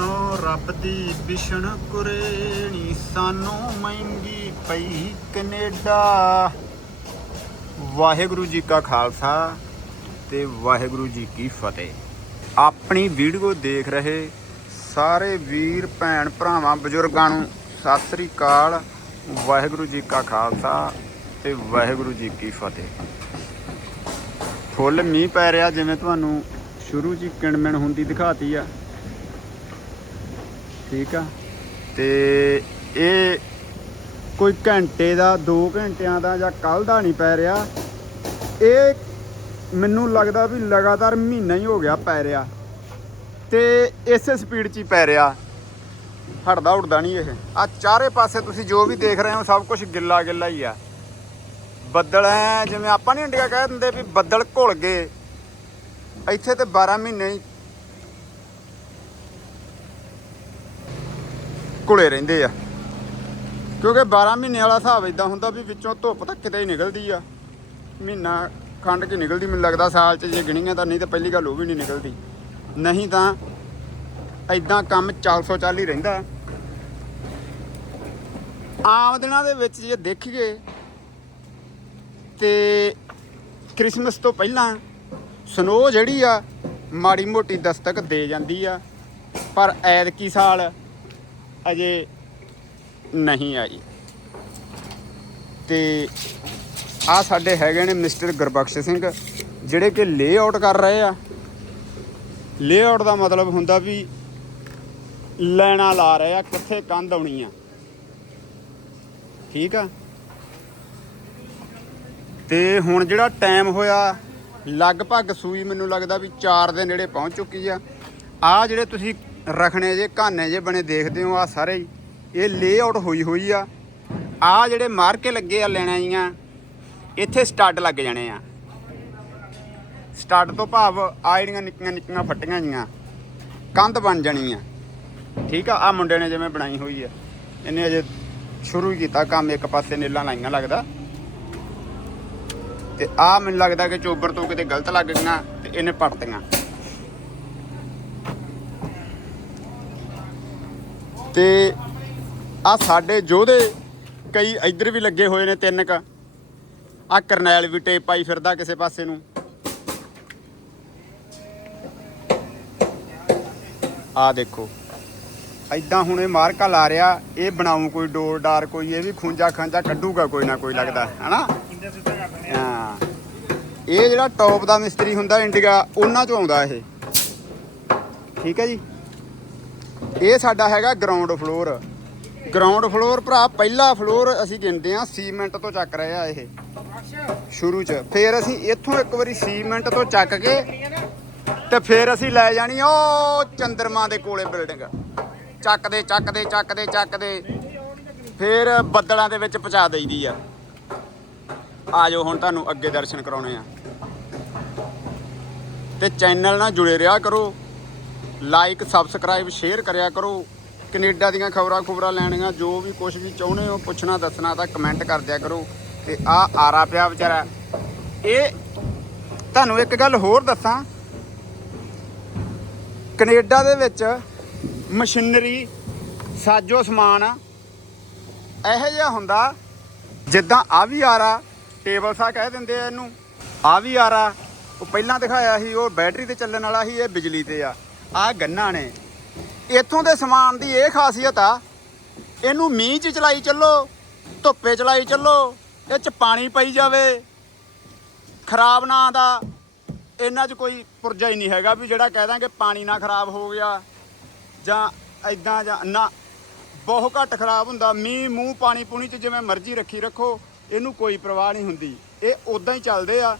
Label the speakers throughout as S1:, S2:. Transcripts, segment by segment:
S1: ਪਿੱਛੋਂ ਰੱਬ ਦੀ ਬਿਸ਼ਨ ਕੁਰੇਣੀ? ਸਾਨੂੰ ਮਹਿੰਗੀ ਪਈ ਕੈਨੇਡਾ। ਵਾਹਿਗੁਰੂ ਜੀ ਕਾ ਖਾਲਸਾ ਤੇ ਵਾਹਿਗੁਰੂ ਜੀ ਕੀ ਫਤਿਹ। ਆਪਣੀ ਵੀਡੀਓ ਦੇਖ ਰਹੇ ਸਾਰੇ ਵੀਰ, ਭੈਣ, ਭਰਾਵਾਂ, ਬਜ਼ੁਰਗਾਂ ਨੂੰ ਸਤਿ ਸ੍ਰੀ ਅਕਾਲ। ਵਾਹਿਗੁਰੂ ਜੀ ਕਾ ਖਾਲਸਾ ਤੇ ਵਾਹਿਗੁਰੂ ਜੀ ਕੀ ਫਤਿਹ। ਫੁੱਲ ਮੀਂਹ ਪੈ ਰਿਹਾ, ਜਿਵੇਂ ਤੁਹਾਨੂੰ ਸ਼ੁਰੂ ਜੀ ਕਿਣਮਿਣ ਹੁੰਦੀ ਦਿਖਾਤੀ ਆ। ਠੀਕ ਆ। ਤੇ ਇਹ ਕੋਈ ਘੰਟੇ ਦਾ 2 ਘੰਟਿਆਂ ਦਾ ਜਾਂ ਕੱਲ ਦਾ ਨਹੀਂ ਪੈ ਰਿਹਾ। ਇਹ ਮੈਨੂੰ ਲੱਗਦਾ ਵੀ ਲਗਾਤਾਰ ਮਹੀਨਾ ਹੀ ਹੋ ਗਿਆ ਪੈ ਰਿਹਾ। ਤੇ ਇਸੇ ਸਪੀਡ 'ਚ ਹੀ ਪੈ ਰਿਹਾ। ਹਟਦਾ ਉੜਦਾ ਨਹੀਂ ਇਹ। ਆ ਚਾਰੇ ਪਾਸੇ ਤੁਸੀਂ ਜੋ ਵੀ ਦੇਖ ਰਹੇ ਹੋ, ਸਭ ਕੁਝ ਗਿੱਲਾ ਗਿੱਲਾ ਹੀ ਆ। ਬੱਦਲ ਐ, ਜਿਵੇਂ ਆਪਾਂ ਨਹੀਂ ਇੰਡੀਆ ਕਹਿ ਦਿੰਦੇ ਵੀ ਬੱਦਲ ਘੁਲ ਗਏ। ਇੱਥੇ ਤੇ 12 ਮਹੀਨੇ ਹੀ ਰਹਿੰਦੇ ਆ। ਕਿਉਂਕਿ 12 ਮਹੀਨੇ ਵਾਲਾ ਹਿਸਾਬ ਇਦਾਂ ਹੁੰਦਾ ਵੀ ਵਿੱਚੋਂ ਧੁੱਪ ਤਾਂ ਕਿਤੇ ਹੀ ਨਿਕਲਦੀ ਆ। ਮਹੀਨਾ ਖੰਡ ਕੇ ਨਿਕਲਦੀ, ਮੈਨੂੰ ਲੱਗਦਾ ਸਾਲ 'ਚ ਜੇ ਗਿਣੀਆਂ ਤਾਂ ਨਹੀਂ ਤਾਂ ਪਹਿਲੀ ਗੱਲ ਉਹ ਵੀ ਨਹੀਂ ਨਿਕਲਦੀ। ਨਹੀਂ ਤਾਂ ਇਦਾਂ ਕੰਮ 400 ਚੱਲ ਹੀ ਰਹਿੰਦਾ। ਆਮ ਦਿਨਾਂ ਦੇ ਵਿੱਚ ਜੇ ਦੇਖੀਏ ਤੇ ਕ੍ਰਿਸਮਸ ਤੋਂ ਪਹਿਲਾਂ ਸਨੋ ਜਿਹੜੀ ਆ, ਮਾੜੀ ਮੋਟੀ ਦਸਤਕ ਦੇ ਜਾਂਦੀ ਆ। ਪਰ ਐਤਕੀ ਸਾਲ ਅਜੇ ਨਹੀਂ ਆਈ। ਤੇ ਆ ਸਾਡੇ ਹੈਗੇ ਨੇ ਮਿਸਟਰ ਗੁਰਬਖਸ਼ ਸਿੰਘ, ਜਿਹੜੇ ਕਿ ਲੇਆਊਟ ਕਰ ਰਹੇ ਆ। ਲੇਆਊਟ ਦਾ ਮਤਲਬ ਹੁੰਦਾ ਵੀ ਲੈਣਾ ਲਾ ਰਹੇ ਆ, ਕਿੱਥੇ ਕੰਧ ਆਉਣੀ ਆ। ਠੀਕ ਆ? ਤੇ ਹੁਣ ਜਿਹੜਾ ਟਾਈਮ ਹੋਇਆ, ਲਗਭਗ ਸੂਈ ਮੈਨੂੰ ਲੱਗਦਾ ਵੀ 4 ਦੇ ਨੇੜੇ ਪਹੁੰਚ ਚੁੱਕੀ ਆ। ਆ ਜਿਹੜੇ ਤੁਸੀਂ ਰਖਣੇ ਜੇ, ਘਾਨੇ ਜੇ ਬਣੇ ਦੇਖਦੇ ਹੋ ਆ ਸਾਰੇ ਹੀ। ਇਹ ਲੇਆਊਟ ਹੋਈ ਹੋਈ ਆ। ਆ ਜਿਹੜੇ ਮਾਰ ਕੇ ਲੱਗੇ ਆ ਲੈਣਾ ਜੀਆਂ ਇੱਥੇ ਸਟੱਡ ਲੱਗ ਜਾਣੇ ਆ। ਸਟੱਡ ਤੋਂ ਭਾਵ ਆ ਜਿਹੜੀਆਂ ਨਿੱਕੀਆਂ ਨਿੱਕੀਆਂ ਫੱਟੀਆਂ ਜੀਆਂ, ਕੰਧ ਬਣ ਜਾਣੀ ਆ। ਠੀਕ ਆ ਆ ਮੁੰਡੇ ਨੇ ਜਿਵੇਂ ਬਣਾਈ ਹੋਈ ਆ। ਇਹਨੇ ਅਜੇ ਸ਼ੁਰੂ ਕੀਤਾ ਕੰਮ, ਇੱਕ ਪਾਸੇ ਨੇਲਾਂ ਲਾਈਆਂ ਲੱਗਦਾ। ਤੇ ਆ ਮੈਨੂੰ ਲੱਗਦਾ ਕਿ ਚੋਬਰ ਤੋਂ ਕਿਤੇ ਗਲਤ ਲੱਗ ਗਈਆਂ ਤੇ ਇਹਨੇ ਪੜਤੀਆਂ। ਤੇ ਆ ਸਾਡੇ ਯੋਧੇ ਕਈ ਇੱਧਰ ਵੀ ਲੱਗੇ ਹੋਏ ਨੇ ਤਿੰਨ ਕ। ਆ ਕਰਨੈਲ ਵੀ ਟੇਪ ਪਾਈ ਫਿਰਦਾ ਕਿਸੇ ਪਾਸੇ ਨੂੰ। ਆ ਦੇਖੋ ਐਦਾਂ ਹੁਣ ਇਹ ਮਾਰਕਾ ਲਾ ਰਿਹਾ, ਇਹ ਬਣਾਉ ਕੋਈ ਡੋਰ ਡਾਰ ਕੋਈ, ਇਹ ਵੀ ਖੁੰਝਾ ਖਾਂਜਾ ਕੱਢੂਗਾ ਕੋਈ ਨਾ ਕੋਈ ਲੱਗਦਾ, ਹਨਾ? ਹਾਂ। ਇਹ ਜਿਹੜਾ ਟੌਪ ਦਾ ਮਿਸਤਰੀ ਹੁੰਦਾ ਇੰਡੀਆ, ਉਹਨਾਂ ਚੋਂ ਆਉਂਦਾ ਇਹ। ਠੀਕ ਹੈ ਜੀ? ਇਹ ਸਾਡਾ ਹੈਗਾ ਗਰਾਊਂਡ ਫਲੋਰ ਗਰਾਊਂਡ ਫਲੋਰ ਭਰਾ, ਪਹਿਲਾ ਫਲੋਰ ਅਸੀਂ ਗਿਣਦੇ ਆ ਸੀਮੈਂਟ ਤੋਂ ਚੱਕ ਰਹੇ ਆ ਇਹ। ਸ਼ੁਰੂ ਚ। ਫੇਰ ਅਸੀਂ ਇੱਥੋਂ ਇੱਕ ਵਾਰੀ ਸੀਮੈਂਟ ਤੋਂ ਚੱਕ ਕੇ ਤੇ ਫੇਰ ਅਸੀਂ ਲੈ ਜਾਣੀ ਉਹ ਚੰਦਰਮਾ ਦੇ ਕੋਲੇ ਬਿਲਡਿੰਗ ਚੱਕਦੇ ਚੱਕਦੇ ਚੱਕਦੇ ਚੱਕਦੇ। ਫੇਰ ਬੱਦਲਾਂ ਦੇ ਵਿੱਚ ਪਹੁੰਚਾ ਦਈਦੀ ਆ। ਆ ਜਾਓ ਹੁਣ ਤੁਹਾਨੂੰ ਅੱਗੇ ਦਰਸ਼ਨ ਕਰਾਉਣੇ ਆ। ਤੇ ਚੈਨਲ ਨਾਲ ਜੁੜੇ ਰਿਹਾ ਕਰੋ। ਲਾਈਕ ਸਬਸਕ੍ਰਾਈਬ ਸ਼ੇਅਰ ਕਰਿਆ ਕਰੋ। ਕੈਨੇਡਾ ਦੀਆਂ ਖਬਰਾਂ ਖੁਬਰਾਂ ਲੈਣੀਆਂ, ਜੋ ਵੀ ਕੁਝ ਵੀ ਚਾਹੁੰਦੇ ਹੋ ਪੁੱਛਣਾ, ਦੱਸਣਾ ਤਾਂ ਕਮੈਂਟ ਕਰ ਦਿਆ ਕਰੋ। ਤੇ ਆ ਆਰਾ ਪਿਆ ਵਿਚਾਰਾ। ਇਹ, ਤੁਹਾਨੂੰ ਇੱਕ ਗੱਲ ਹੋਰ ਦੱਸਾਂ। ਕੈਨੇਡਾ ਦੇ ਵਿੱਚ ਮਸ਼ੀਨਰੀ, ਸਾਜੋ ਸਮਾਨ ਇਹੋ ਜਿਹਾ ਹੁੰਦਾ, ਜਿੱਦਾਂ ਆ ਵੀ ਆਰਾ ਟੇਬਲ ਸਾ ਕਹਿ ਦਿੰਦੇ ਆ ਇਹਨੂੰ। ਆ ਵੀ ਆਰਾ, ਉਹ ਪਹਿਲਾਂ ਦਿਖਾਇਆ ਸੀ, ਉਹ ਬੈਟਰੀ ਤੇ ਚੱਲਣ ਵਾਲਾ ਸੀ, ਇਹ ਬਿਜਲੀ ਤੇ ਆ। ਆ ਗੰਨਾ ਨੇ। ਇੱਥੋਂ ਦੇ ਸਮਾਨ ਦੀ ਇਹ ਖਾਸੀਅਤ ਆ, ਇਹਨੂੰ ਮੀਂਹ 'ਚ ਚਲਾਈ ਚੱਲੋ, ਧੁੱਪੇ ਚਲਾਈ ਚੱਲੋ, ਇਹ 'ਚ ਪਾਣੀ ਪਈ ਜਾਵੇ। ਖਰਾਬ ਨਾ ਦਾ, ਇਹਨਾਂ 'ਚ ਕੋਈ ਪੁਰਜਾ ਹੀ ਨਹੀਂ ਹੈਗਾ ਵੀ ਜਿਹੜਾ ਕਹਿ ਦਾਂਗੇ ਪਾਣੀ ਨਾ ਖਰਾਬ ਹੋ ਗਿਆ, ਜਾਂ ਐਦਾਂ ਜਾਂ ਨਾ। ਬਹੁਤ ਘੱਟ ਖਰਾਬ ਹੁੰਦਾ, ਮੀਂਹ, ਮੂੰਹ, ਪਾਣੀ ਪੂਣੀ 'ਚ ਜਿਵੇਂ ਮਰਜ਼ੀ ਰੱਖੀ ਰੱਖੋ, ਇਹਨੂੰ ਕੋਈ ਪਰਵਾਹ ਨਹੀਂ ਹੁੰਦੀ। ਇਹ ਉਦਾਂ ਹੀ ਚੱਲਦੇ ਆ,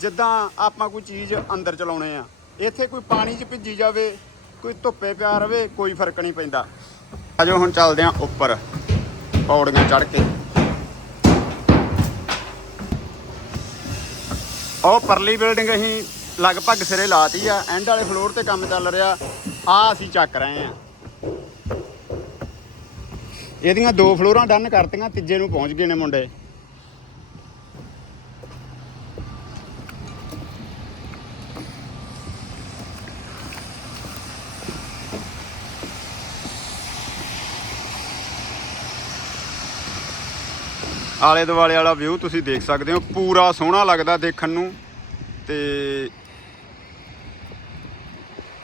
S1: ਜਿੱਦਾਂ ਆਪਾਂ ਕੋਈ ਚੀਜ਼ ਅੰਦਰ ਚਲਾਉਣੇ ਆ। ਇੱਥੇ ਕੋਈ ਪਾਣੀ 'ਚ ਭਿੱਜੀ ਜਾਵੇ, ਕੋਈ ਧੁੱਪੇ ਪਿਆ ਰਵੇ, ਕੋਈ ਫ਼ਰਕ ਨਹੀਂ ਪੈਂਦਾ। ਆਜੋ ਹੁਣ ਚੱਲਦੇ ਆ ਉੱਪਰ, ਪੌੜੀਆਂ ਚੜ੍ਹ ਕੇ। ਉਹ ਪਰਲੀ ਬਿਲਡਿੰਗ ਅਸੀਂ ਲਗਭਗ ਸਿਰੇ ਲਾਤੀ ਆ ਐਂਡ ਵਾਲੇ ਫਲੋਰ ਤੇ ਕੰਮ ਚੱਲ ਰਿਹਾ। ਆ ਅਸੀਂ ਚੱਕ ਰਹੇ ਆ। ਇਹਦੀਆਂ ਦੋ ਫਲੋਰਾਂ ਡਨ ਕਰਤੀਆਂ, ਤੀਜੇ ਨੂੰ ਪਹੁੰਚ ਗਏ ਨੇ ਮੁੰਡੇ। ਆਲੇ ਦੁਆਲੇ ਵਾਲਾ ਵਿਊ ਤੁਸੀਂ ਦੇਖ ਸਕਦੇ ਹੋ। ਪੂਰਾ ਸੋਹਣਾ ਲੱਗਦਾ ਦੇਖਣ ਨੂੰ ਤੇ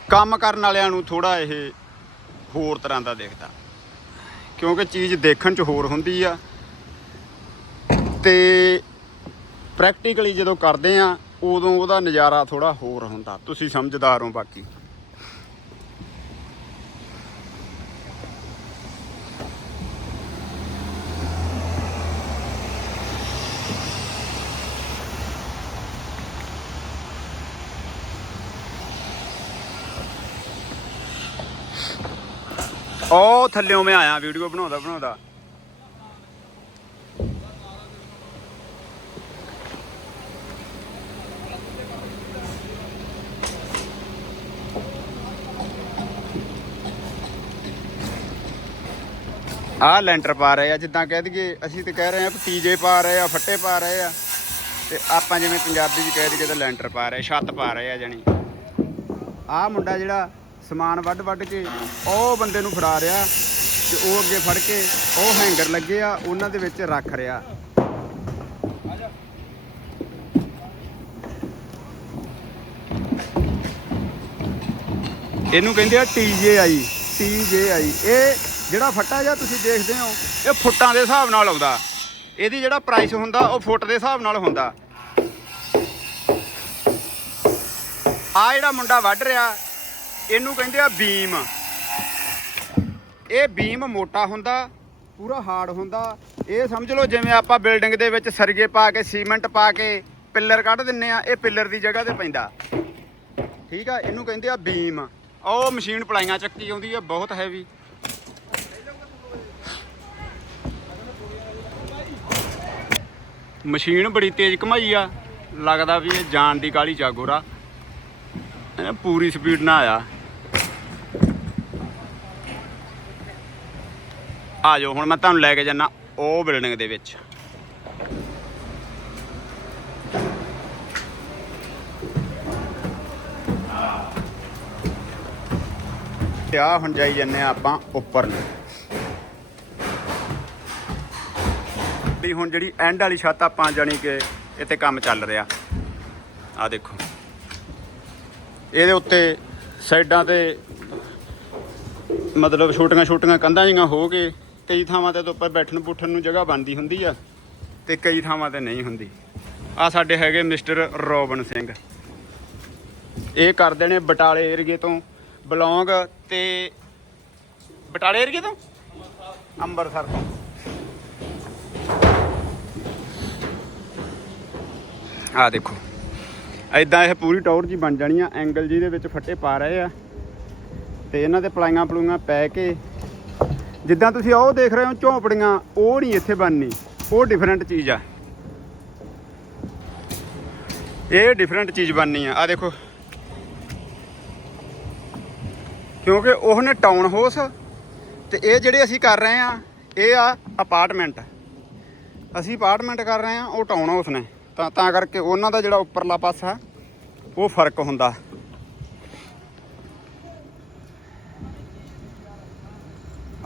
S1: ਕੰਮ ਕਰਨ ਵਾਲਿਆਂ ਨੂੰ ਥੋੜਾ ਇਹ ਹੋਰ ਤਰ੍ਹਾਂ ਦਾ ਦਿਖਦਾ। ਕਿਉਂਕਿ ਚੀਜ਼ ਦੇਖਣ 'ਚ ਹੋਰ ਹੁੰਦੀ ਆ। ਤੇ ਪ੍ਰੈਕਟੀਕਲੀ ਜਦੋਂ ਕਰਦੇ ਆ, ਉਦੋਂ ਉਹਦਾ ਨਜ਼ਾਰਾ ਥੋੜਾ ਹੋਰ ਹੁੰਦਾ। ਤੁਸੀਂ ਸਮਝਦਾਰ ਹੋ ਬਾਕੀ। ਉਹ ਥੱਲਿਓਂ ਮੈਂ ਆਇਆ ਵੀਡੀਓ ਬਣਾਉਂਦਾ ਬਣਾਉਂਦਾ। ਆਹ ਲੈਂਟਰ ਪਾ ਰਹੇ ਆ, ਜਿੱਦਾਂ ਕਹਿ ਦਈਏ, ਅਸੀਂ ਤੇ ਕਹਿ ਰਹੇ ਆ ਪਤੀਜੇ ਪਾ ਰਹੇ ਆ, ਫੱਟੇ ਪਾ ਰਹੇ ਆ। ਤੇ ਆਪਾਂ ਜਿਵੇਂ ਪੰਜਾਬੀ ਚ ਕਹਿ ਦਈਏ ਤਾਂ ਲੈਂਟਰ ਪਾ ਰਹੇ, ਛੱਤ ਪਾ ਰਹੇ ਆ ਜਾਣੀ। ਆਹ ਮੁੰਡਾ ਜਿਹੜਾ ਸਮਾਨ ਵੱਢ ਵੱਢ ਕੇ ਉਹ ਬੰਦੇ ਨੂੰ ਫੜਾ ਰਿਹਾ ਤੇ ਉਹ ਅੱਗੇ ਫੜ ਕੇ ਉਹ ਹੈਂਗਰ ਲੱਗੇ ਆ, ਉਹਨਾਂ ਦੇ ਵਿੱਚ ਰੱਖ ਰਿਹਾ। ਇਹਨੂੰ ਕਹਿੰਦੇ ਆ TJI TJI ਇਹ ਜਿਹੜਾ ਫੱਟਾ ਜਿਹਾ ਤੁਸੀਂ ਦੇਖਦੇ ਹੋ, ਇਹ ਫੁੱਟਾਂ ਦੇ ਹਿਸਾਬ ਨਾਲ ਆਉਂਦਾ। ਇਹਦੀ ਜਿਹੜਾ ਪ੍ਰਾਈਸ ਹੁੰਦਾ, ਉਹ ਫੁੱਟ ਦੇ ਹਿਸਾਬ ਨਾਲ ਹੁੰਦਾ। ਆ ਜਿਹੜਾ ਮੁੰਡਾ ਵੱਢ ਰਿਹਾ ਇਹਨੂੰ ਕਹਿੰਦੇ ਆ ਬੀਮ। ਇਹ ਬੀਮ ਮੋਟਾ ਹੁੰਦਾ, ਪੂਰਾ ਹਾਰਡ ਹੁੰਦਾ। ਇਹ ਸਮਝ ਲਓ ਜਿਵੇਂ ਆਪਾਂ ਬਿਲਡਿੰਗ ਦੇ ਵਿੱਚ ਸਰਗੇ ਪਾ ਕੇ, ਸੀਮੈਂਟ ਪਾ ਕੇ ਪਿੱਲਰ ਕੱਢ ਦਿੰਨੇ ਆ, ਇਹ ਪਿੱਲਰ ਦੀ ਜਗ੍ਹਾ ਤੇ ਪੈਂਦਾ। ਠੀਕ ਆ, ਇਹਨੂੰ ਕਹਿੰਦੇ ਆ ਬੀਮ। ਉਹ ਮਸ਼ੀਨ ਪਲਾਈਆਂ ਚੱਕੀ ਆਉਂਦੀ ਆ, ਬਹੁਤ ਹੈਵੀ ਮਸ਼ੀਨ ਬੜੀ ਤੇਜ਼ ਘਮਾਈ ਆ, ਲੱਗਦਾ ਵੀ ਇਹ ਜਾਨ ਦੀ ਕਾਲੀ ਜਾਗੋਰਾ ਪੂਰੀ ਸਪੀਡ ਨਾਲ ਆਇਆ। ਆ ਜਾਓ ਹੁਣ ਮੈਂ ਤੁਹਾਨੂੰ ਲੈ ਕੇ ਜਾਣਾ ਉਹ ਬਿਲਡਿੰਗ ਦੇ ਵਿੱਚ। ਆ ਹੁਣ ਜਾਈ ਜੰਨੇ ਆਪਾਂ ਉੱਪਰ ਨੂੰ। ਵੀ ਹੁਣ ਜਿਹੜੀ ਐਂਡ ਵਾਲੀ ਛੱਤ ਆਪਾਂ ਜਾਣੀ ਕਿ ਇੱਥੇ ਕੰਮ ਚੱਲ ਰਿਹਾ। ਆ ਦੇਖੋ। ਇਹਦੇ ਉੱਤੇ ਸਾਈਡਾਂ ਤੇ ਮਤਲਬ ਛੋਟੀਆਂ ਛੋਟੀਆਂ ਕੰਧਾਂ ਜਿਹੀਆਂ ਹੋ ਕੇ ਕਈ ਥਾਵਾਂ ਤੇ ਤਾਂ ਉੱਪਰ ਬੈਠਣ ਬੁੱਠਣ ਨੂੰ ਜਗ੍ਹਾ ਬਣਦੀ ਹੁੰਦੀ ਆ ਤੇ ਕਈ ਥਾਵਾਂ ਤੇ ਨਹੀਂ ਹੁੰਦੀ। ਆ ਸਾਡੇ ਹੈਗੇ ਮਿਸਟਰ ਰੋਬਨ ਸਿੰਘ। ਇਹ ਕਰਦੇ ਨੇ ਬਟਾਲੇ ਏਰੀਏ ਤੋਂ ਬਿਲੋਂਗ ਤੇ ਬਟਾਲੇ ਏਰੀਏ ਤੋਂ? ਅੰਮ੍ਰਿਤਸਰ ਤੋਂ। ਆ ਦੇਖੋ। ਐਦਾਂ ਇਹ ਪੂਰੀ ਟੌਰ ਜੀ ਬਣ ਜਾਣੀ ਆ ਐਂਗਲ ਜੀ ਦੇ ਵਿੱਚ ਫੱਟੇ ਪਾ ਰਹੇ ਆ ਤੇ ਇਹਨਾਂ ਤੇ ਪਲਾਈਆਂ ਪਲੂਈਆਂ ਪੈ ਕੇ ਜਿੱਦਾਂ ਤੁਸੀਂ ਉਹ ਦੇਖ ਰਹੇ ਹੋ, ਝੌਂਪੜੀਆਂ, ਉਹ ਨਹੀਂ ਇੱਥੇ ਬਣਨੀ। ਉਹ ਡਿਫਰੈਂਟ ਚੀਜ਼ ਆ। ਇਹ ਡਿਫਰੈਂਟ ਚੀਜ਼ ਬਣਨੀ ਆ। ਆ ਦੇਖੋ। ਕਿਉਂਕਿ ਉਹ ਨੇ ਟਾਊਨ ਹਾਊਸ ਤੇ ਇਹ ਜਿਹੜੇ ਅਸੀਂ ਕਰ ਰਹੇ ਆ, ਇਹ ਆ ਅਪਾਰਟਮੈਂਟ ਅਸੀਂ ਅਪਾਰਟਮੈਂਟ ਕਰ ਰਹੇ ਆ, ਉਹ ਟਾਊਨ ਹਾਊਸ ਨੇ। ਤਾਂ ਤਾਂ ਕਰਕੇ ਉਹਨਾਂ ਦਾ ਜਿਹੜਾ ਉੱਪਰਲਾ ਪਾਸਾ, ਉਹ ਫ਼ਰਕ ਹੁੰਦਾ।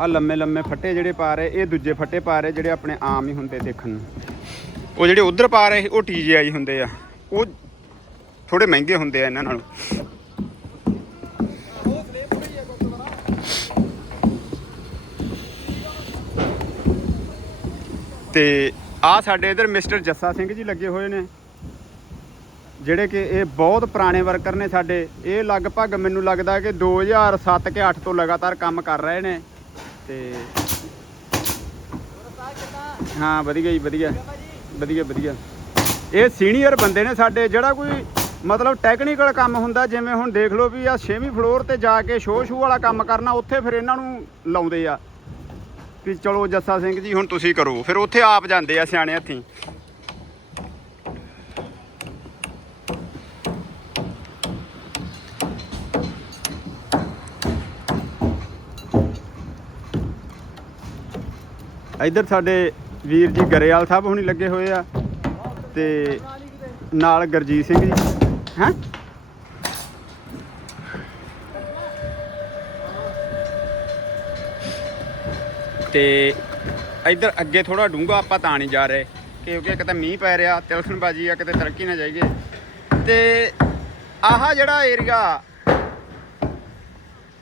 S1: ਆ ਲੰਮੇ ਲੰਮੇ ਫੱਟੇ ਜਿਹੜੇ ਪਾ ਰਹੇ, ਇਹ ਦੂਜੇ ਫੱਟੇ ਪਾ ਰਹੇ ਜਿਹੜੇ ਆਪਣੇ ਆਮ ਹੀ ਹੁੰਦੇ ਦੇਖਣ ਨੂੰ। ਉਹ ਜਿਹੜੇ ਉਧਰ ਪਾ ਰਹੇ, ਉਹ TJI ਹੁੰਦੇ ਆ। ਉਹ ਥੋੜੇ ਮਹਿੰਗੇ ਹੁੰਦੇ ਆ ਇਹਨਾਂ ਨਾਲੋਂ। ਤੇ ਆ ਸਾਡੇ ਇਧਰ ਮਿਸਟਰ ਜੱਸਾ ਸਿੰਘ ਜੀ ਲੱਗੇ ਹੋਏ ਨੇ, ਜਿਹੜੇ ਕਿ ਇਹ ਬਹੁਤ ਪੁਰਾਣੇ ਵਰਕਰ ਨੇ ਸਾਡੇ। ਇਹ ਲਗਭਗ ਮੈਨੂੰ ਲੱਗਦਾ ਕਿ 2007 ਕੇ 8 ਤੋਂ ਲਗਾਤਾਰ ਕੰਮ ਕਰ ਰਹੇ ਨੇ। ਤੇ ਹਾਂ, ਵਧੀਆ ਜੀ, ਵਧੀਆ। ਵਧੀਆ ਵਧੀਆ। ਇਹ ਸੀਨੀਅਰ ਬੰਦੇ ਨੇ ਸਾਡੇ, ਜਿਹੜਾ ਕੋਈ ਮਤਲਬ ਟੈਕਨੀਕਲ ਕੰਮ ਹੁੰਦਾ, ਜਿਵੇਂ ਹੁਣ ਦੇਖ ਲਓ ਵੀ ਆ 6ਵੀਂ ਫਲੋਰ ਤੇ ਜਾ ਕੇ ਸ਼ੋਅ ਸ਼ੂ ਵਾਲਾ ਕੰਮ ਕਰਨਾ, ਉੱਥੇ ਫਿਰ ਇਹਨਾਂ ਨੂੰ ਲਾਉਂਦੇ ਆ। ਵੀ ਚਲੋ ਜੱਸਾ ਸਿੰਘ ਜੀ, ਹੁਣ ਤੁਸੀਂ ਕਰੋ। ਫਿਰ ਉੱਥੇ ਆਪ ਜਾਂਦੇ ਆ ਸਿਆਣੇ ਹੱਥੀਂ। ਇੱਧਰ ਸਾਡੇ ਵੀਰ ਜੀ ਗਰੇਵਾਲ ਸਾਹਿਬ ਹੁਣੀ ਲੱਗੇ ਹੋਏ ਆ ਤੇ ਨਾਲ ਗਰਜੀਤ ਸਿੰਘ ਜੀ। ਹੈਂ? ਤੇ ਇੱਧਰ ਅੱਗੇ ਥੋੜਾ ਡੂੰਗਾ ਆਪਾਂ ਤਾਂ ਨਹੀਂ ਜਾ ਰਹੇ, ਕਿਉਂਕਿ ਕਿਤੇ ਮੀਂਹ ਪੈ ਰਿਹਾ ਤਿਲਸਣਬਾਜੀ ਆ, ਕਿਤੇ ਤਰੱਕੀ ਨਾ ਜਾਈਏ। ਤੇ ਆਹ ਜਿਹੜਾ ਏਰੀਆ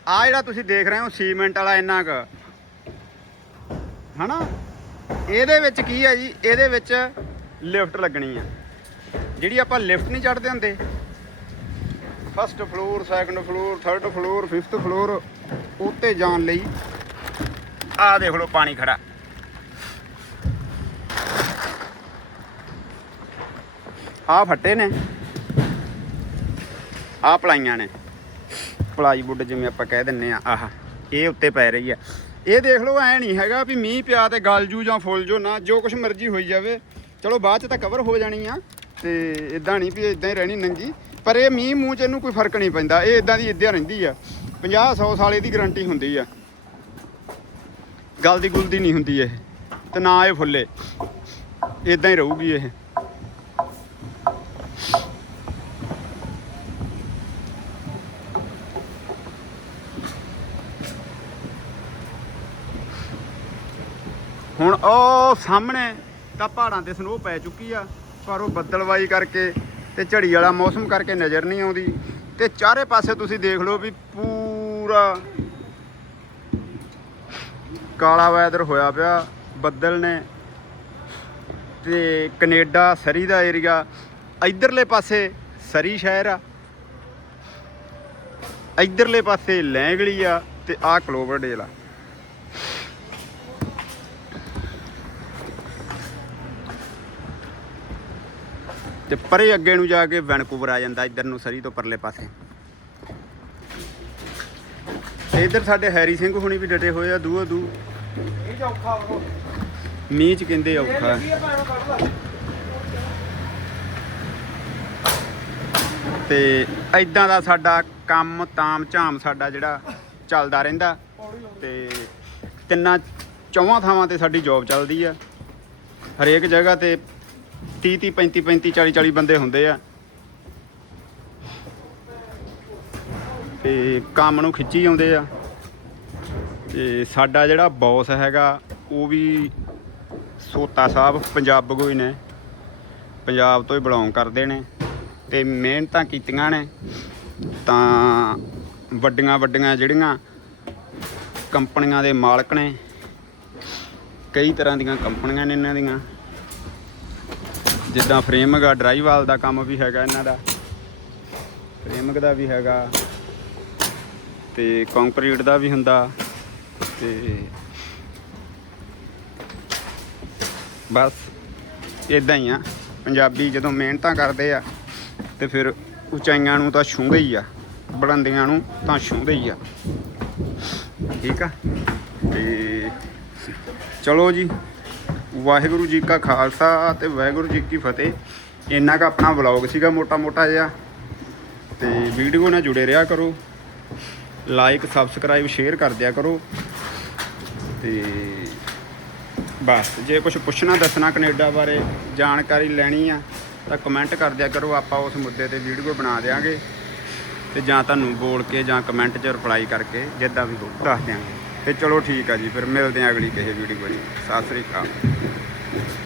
S1: ਆ ਜਿਹੜਾ ਤੁਸੀਂ ਦੇਖ ਰਹੇ ਹੋ, ਸੀਮੈਂਟ ਵਾਲਾ ਇੰਨਾ ਕੁ ਹਨਾ? ਇਹਦੇ ਵਿੱਚ ਕੀ ਹੈ ਜੀ? ਇਹਦੇ ਵਿੱਚ ਲਿਫਟ ਲੱਗਣੀ ਆ। ਜਿਹੜੀ ਆਪਾਂ ਲਿਫਟ ਨਹੀਂ ਚੜਦੇ ਹੁੰਦੇ। First floor second floor third floor fifth floor ਉੱਤੇ ਜਾਣ ਲਈ ਆ ਦੇਖ ਲਓ ਪਾਣੀ ਖੜਾ। ਆਹ ਫੱਟੇ ਨੇ। ਆਹ ਪਲਾਈਆਂ ਨੇ। ਪਲਾਈ ਵੁੱਡ ਜਿਵੇਂ ਆਪਾਂ ਕਹਿ ਦਿੰਨੇ ਆ, ਆਹ, ਇਹ ਉੱਤੇ ਪੈ ਰਹੀ ਆ। ਇਹ ਦੇਖ ਲਓ, ਐ ਨਹੀਂ ਹੈਗਾ ਵੀ ਮੀਂਹ ਪਿਆ ਤੇ ਗਲ ਜੂ ਜਾਂ ਫੁੱਲ ਜੋ, ਨਾ, ਜੋ ਕੁਝ ਮਰਜ਼ੀ ਹੋਈ ਜਾਵੇ। ਚਲੋ, ਬਾਅਦ ਚ ਤਾਂ ਕਵਰ ਹੋ ਜਾਣੀ ਆ, ਤੇ ਇਦਾਂ ਨਹੀਂ ਵੀ ਇਦਾਂ ਹੀ ਰਹਿਣੀ ਨੰਗੀ। ਪਰ ਇਹ ਮੀਂਹ ਮੂੰਹ ਚ ਇਹਨੂੰ ਕੋਈ ਫ਼ਰਕ ਨਹੀਂ ਪੈਂਦਾ, ਇਹ ਇਦਾਂ ਦੀ ਇਦਾਂ ਰਹਿੰਦੀ ਆ। 50 100 ਸਾਲ ਇਹਦੀ ਗਾਰੰਟੀ ਹੁੰਦੀ ਆ। ਗਲਦੀ ਗੁਲਦੀ ਨਹੀਂ ਹੁੰਦੀ ਇਹ, ਤੇ ਨਾ ਇਹ ਫੁੱਲੇ। ਇਦਾਂ ਹੀ ਰਹੂਗੀ ਇਹ। ਹੁਣ ਉਹ ਸਾਹਮਣੇ ਤਾਂ ਪਹਾੜਾਂ ਤੇ ਸਨੋ ਪੈ ਚੁੱਕੀ ਆ, ਪਰ ਉਹ ਬੱਦਲਵਾਈ ਕਰਕੇ ਤੇ ਝੜੀ ਵਾਲਾ ਮੌਸਮ ਕਰਕੇ ਨਜ਼ਰ ਨਹੀਂ ਆਉਂਦੀ। ਤੇ ਚਾਰੇ ਪਾਸੇ ਤੁਸੀਂ ਦੇਖ ਲਓ ਵੀ ਪੂਰਾ ਕਾਲਾ ਵੈਦਰ ਹੋਇਆ ਪਿਆ, ਬੱਦਲ ਨੇ ਤੇ ਕੈਨੇਡਾ ਸਰੀ ਦਾ ਏਰੀਆ ਇਧਰਲੇ ਪਾਸੇ ਸਰੀ ਸ਼ਹਿਰ ਆ, ਇਧਰਲੇ ਪਾਸੇ ਲੈਂਗਲੀ ਆ ਤੇ ਆ ਕਲੋਵਰਡੇਲ ਆ। ਤੇ ਪਰੇ ਅੱਗੇ ਨੂੰ ਜਾ ਕੇ ਵੈਨਕੂਵਰ ਆ ਜਾਂਦਾ ਇੱਧਰ ਨੂੰ ਸਰੀ ਤੋਂ ਪਰਲੇ ਪਾਸੇ। ਤੇ ਇੱਧਰ ਸਾਡੇ ਹੈਰੀ ਸਿੰਘ ਹੁਣੀ ਵੀ ਡਟੇ ਹੋਏ ਆ ਦੂਓ ਦੂ
S2: ਇਹ ਔਖਾ ਉਹ
S1: ਮੀਂਹ ਚ ਕਹਿੰਦੇ ਔਖਾ। ਤੇ ਐਦਾਂ ਦਾ ਸਾਡਾ ਕੰਮ, ਤਾਮ ਝਾਮ ਸਾਡਾ ਜਿਹੜਾ ਚੱਲਦਾ ਰਹਿੰਦਾ। ਤੇ ਤਿੰਨਾਂ ਚੌਵਾਂ ਥਾਵਾਂ ਤੇ ਸਾਡੀ ਜੌਬ ਚੱਲਦੀ ਆ। ਹਰੇਕ ਜਗ੍ਹਾ ਤੇ 30 30 35 35 40 40 ਬੰਦੇ ਹੁੰਦੇ ਆ। ਤੇ ਕੰਮ ਨੂੰ ਖਿੱਚੀ ਆਉਂਦੇ ਆ। ਤੇ ਸਾਡਾ ਜਿਹੜਾ ਬੌਸ ਹੈਗਾ, ਉਹ ਵੀ ਸੋਤਾ ਸਾਹਿਬ ਪੰਜਾਬ ਕੋਈ ਨੇ। ਪੰਜਾਬ ਤੋਂ ਹੀ ਬਿਲੋਂਗ ਕਰਦੇ ਨੇ ਤੇ ਮਿਹਨਤਾਂ ਕੀਤੀਆਂ ਨੇ। ਤਾਂ ਵੱਡੀਆਂ ਵੱਡੀਆਂ ਜਿਹੜੀਆਂ ਕੰਪਨੀਆਂ ਦੇ ਮਾਲਕ ਨੇ, ਕਈ ਤਰ੍ਹਾਂ ਦੀਆਂ ਕੰਪਨੀਆਂ ਨੇ ਇਹਨਾਂ ਦੀਆਂ। ਜਿੱਦਾਂ ਫਰੇਮਿੰਗ ਆ ਡਰਾਈਵਾਲ ਦਾ ਕੰਮ ਵੀ ਹੈਗਾ ਇਹਨਾਂ ਦਾ। ਫਰੇਮਿੰਗ ਦਾ ਵੀ ਹੈਗਾ। ਤੇ ਕੰਕਰੀਟ ਦਾ ਵੀ ਹੁੰਦਾ। ਤੇ ਬਸ ਇਦਾਂ ਹੀ ਆ। ਪੰਜਾਬੀ ਜਦੋਂ ਮਿਹਨਤਾਂ ਕਰਦੇ ਆ, ਤੇ ਫਿਰ ਉਚਾਈਆਂ ਨੂੰ ਤਾਂ ਛੂੰਹਦੇ ਹੀ ਆ। ਬੁਲੰਦੀਆਂ ਨੂੰ ਤਾਂ ਛੂੰਹਦੇ ਹੀ ਆ। ਠੀਕ ਆ? ਤੇ ਚਲੋ ਜੀ। ਵਾਹਿਗੁਰੂ ਜੀ ਕਾ ਖਾਲਸਾ ਤੇ ਵਾਹਿਗੁਰੂ ਜੀ ਕੀ ਫਤਿਹ। ਇੰਨਾ ਕੁ ਆਪਣਾ ਵਲੌਗ ਸੀਗਾ ਮੋਟਾ ਮੋਟਾ ਜਿਹਾ। ਤੇ ਵੀਡੀਓ ਨਾਲ ਜੁੜੇ ਰਿਹਾ ਕਰੋ। ਲਾਈਕ, ਸਬਸਕ੍ਰਾਈਬ, ਸ਼ੇਅਰ ਕਰ ਦਿਆ ਕਰੋ। ਤੇ ਬਸ, ਜੇ ਕੁਝ ਪੁੱਛਣਾ, ਦੱਸਣਾ ਕੈਨੇਡਾ ਬਾਰੇ, ਜਾਣਕਾਰੀ ਲੈਣੀ ਆ, ਤਾਂ ਕਮੈਂਟ ਕਰ ਦਿਆ ਕਰੋ। ਆਪਾਂ ਉਸ ਮੁੱਦੇ ਤੇ ਵੀਡੀਓ ਬਣਾ ਦੇਾਂਗੇ ਤੇ ਜਾਂ ਤੁਹਾਨੂੰ ਬੋਲ ਕੇ ਜਾਂ ਕਮੈਂਟ 'ਚ ਰਿਪਲਾਈ ਕਰਕੇ ਜਿੱਦਾਂ ਵੀ ਹੋ, ਦੱਸ ਦਿਆਂਗੇ। ਤੇ ਚਲੋ ਠੀਕ ਆ ਜੀ, ਫਿਰ ਮਿਲਦੇ ਆਂ ਅਗਲੀ ਕਿਸੇ ਵੀਡੀਓ ਵਿੱਚ ਸਤਿ ਸ੍ਰੀ ਅਕਾਲ।